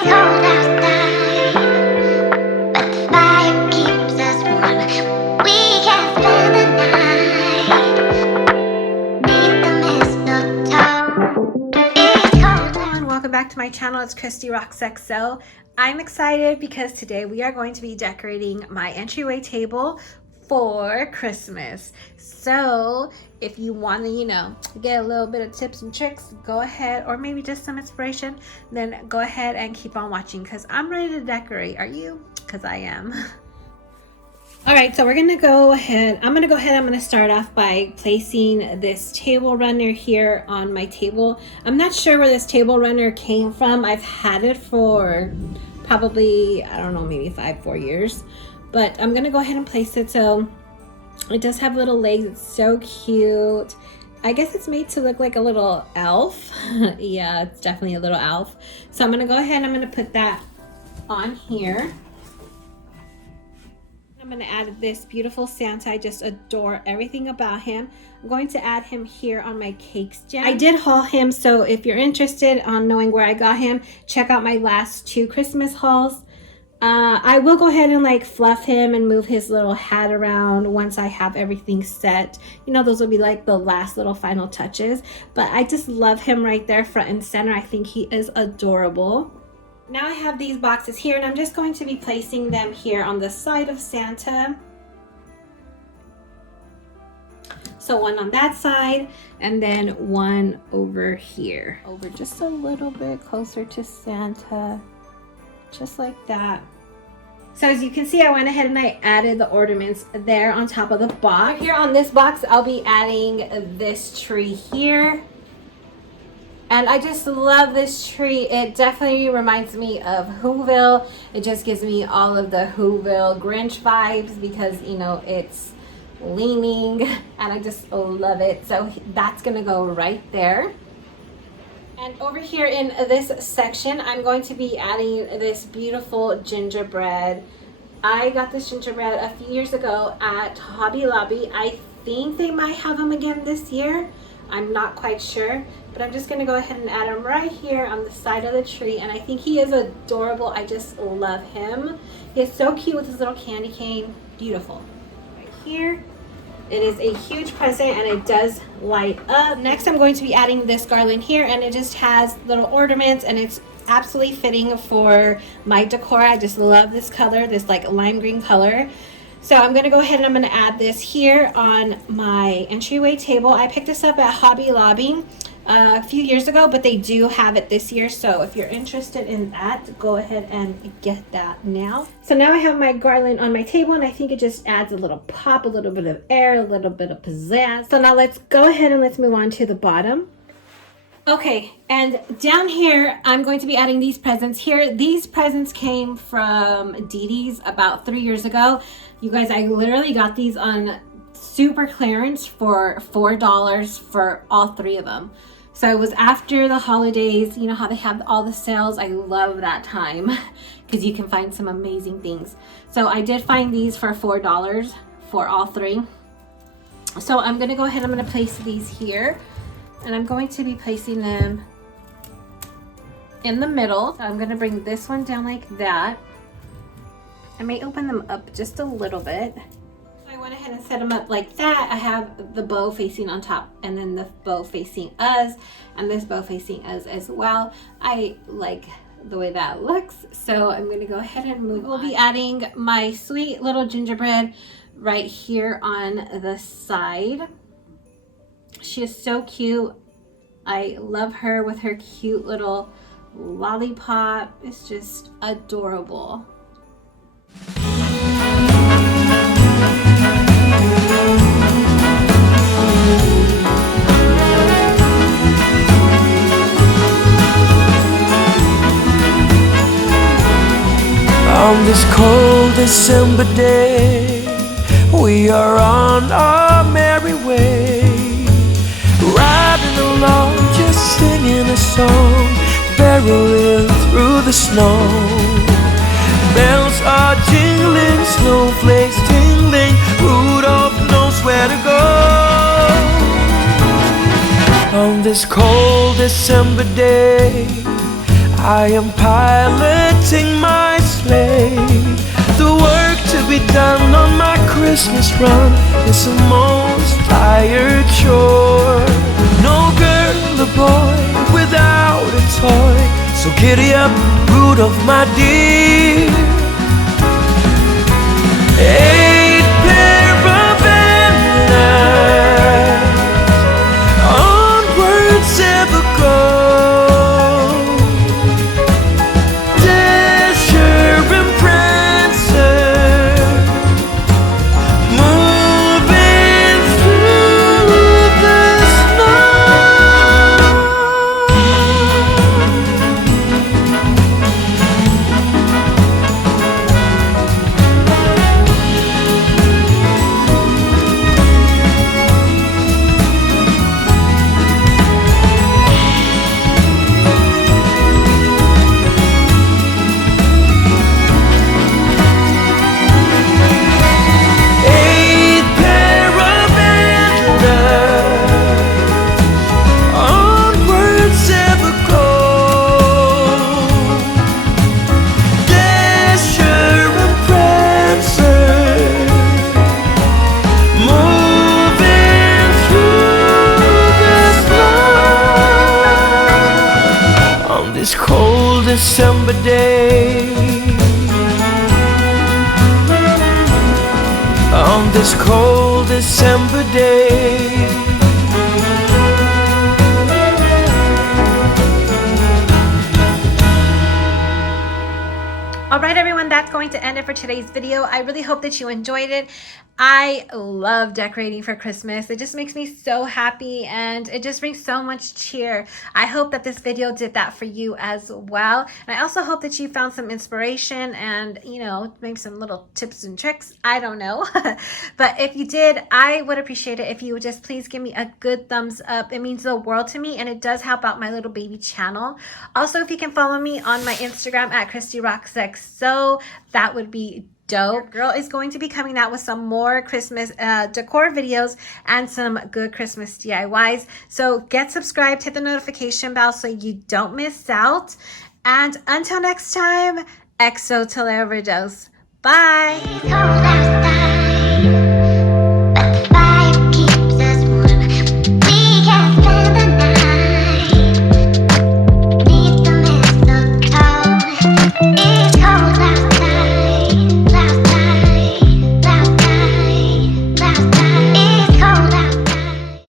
cold outside, but the fire keeps us warm. We can spend the night beneath the mistletoe. It's cold. Welcome back to my channel. It's ChristyRocksXO. I'm excited because today we are going to be decorating my entryway table for Christmas. So if you want to, get a little bit of tips and tricks, go ahead, or maybe just some inspiration, then go ahead and keep on watching because I'm ready to decorate. Are you? Because I am. All right, so we're gonna go ahead. I'm gonna start off by placing this table runner here on my table. I'm not sure where this table runner came from. I've had it for probably, I don't know, maybe 4 years. But I'm gonna go ahead and place it. So it does have little legs. It's so cute. I guess it's made to look like a little elf. Yeah, it's definitely a little elf. So I'm gonna go ahead and I'm gonna put that on here. I'm going to add this beautiful Santa. I just adore everything about him. I'm going to add him here on my cake stand. I did haul him, so if you're interested on knowing where I got him, check out my last 2 Christmas hauls. I will go ahead and fluff him and move his little hat around once I have everything set. Those will be like the last little final touches. But I just love him right there front and center. I think he is adorable. Now I have these boxes here, and I'm just going to be placing them here on the side of Santa. So one on that side, and then one over here. Over just a little bit closer to Santa, just like that. So as you can see, I went ahead and I added the ornaments there on top of the box. Here on this box, I'll be adding this tree here. And I just love this tree. It definitely reminds me of Whoville. It just gives me all of the Whoville Grinch vibes because, it's leaning and I just love it. So that's gonna go right there. And over here in this section, I'm going to be adding this beautiful gingerbread. I got this gingerbread a few years ago at Hobby Lobby. I think they might have them again this year. I'm not quite sure, but I'm just gonna go ahead and add him right here on the side of the tree. And I think he is adorable. I just love him. He's so cute with his little candy cane. Beautiful. Right here. It is a huge present and it does light up. Next, I'm going to be adding this garland here, and it just has little ornaments and it's absolutely fitting for my decor. I just love this color, this lime green color. So I'm going to go ahead and I'm going to add this here on my entryway table. I picked this up at Hobby Lobby a few years ago, but they do have it this year. So if you're interested in that, go ahead and get that now. So now I have my garland on my table, and I think it just adds a little pop, a little bit of air, a little bit of pizzazz. So now let's go ahead and let's move on to the bottom. Okay, and down here, I'm going to be adding these presents here. These presents came from Dee Dee's about 3 years ago. You guys, I literally got these on super clearance for $4 for all 3 of them. So it was after the holidays. You know how they have all the sales? I love that time because you can find some amazing things. So I did find these for $4 for all 3. So I'm going to go ahead, I'm going to place these here. And I'm going to be placing them in the middle. So I'm going to bring this one down like that. I may open them up just a little bit. So I went ahead and set them up like that. I have the bow facing on top, and then the bow facing us, and this bow facing us as well. I like the way that looks. So I'm going to go ahead and move on. We'll be adding my sweet little gingerbread right here on the side. She is so cute. I love her with her cute little lollipop. It's just adorable. On this cold December day, we are on our merry way, riding along, just singing a song, barreling through the snow. Bells are jingling, snowflakes tingling, Rudolph knows where to go. On this cold December day, I am piloting my sleigh. The work to be done on my Christmas run is the most tired chore. No girl or boy without a toy, so giddy up, Rudolph, my dear. 8 pair of antlers, onwards ever go. Dasher and Prancer, moving through the snow. This cold December day, on this cold December day. All right, everyone, that's going to end it for today's video. I really hope that you enjoyed it. I love decorating for Christmas. It just makes me so happy and it just brings so much cheer. I hope that this video did that for you as well. And I also hope that you found some inspiration and, you know, maybe some little tips and tricks. I don't know. But if you did, I would appreciate it if you would just please give me a good thumbs up. It means the world to me and it does help out my little baby channel. Also, if you can follow me on my Instagram at ChristyRocksXO, that would be dope. Your girl is going to be coming out with some more Christmas decor videos and some good Christmas DIYs. So get subscribed, hit the notification bell so you don't miss out. And until next time, XO till I overdose. Bye. It's cold outside.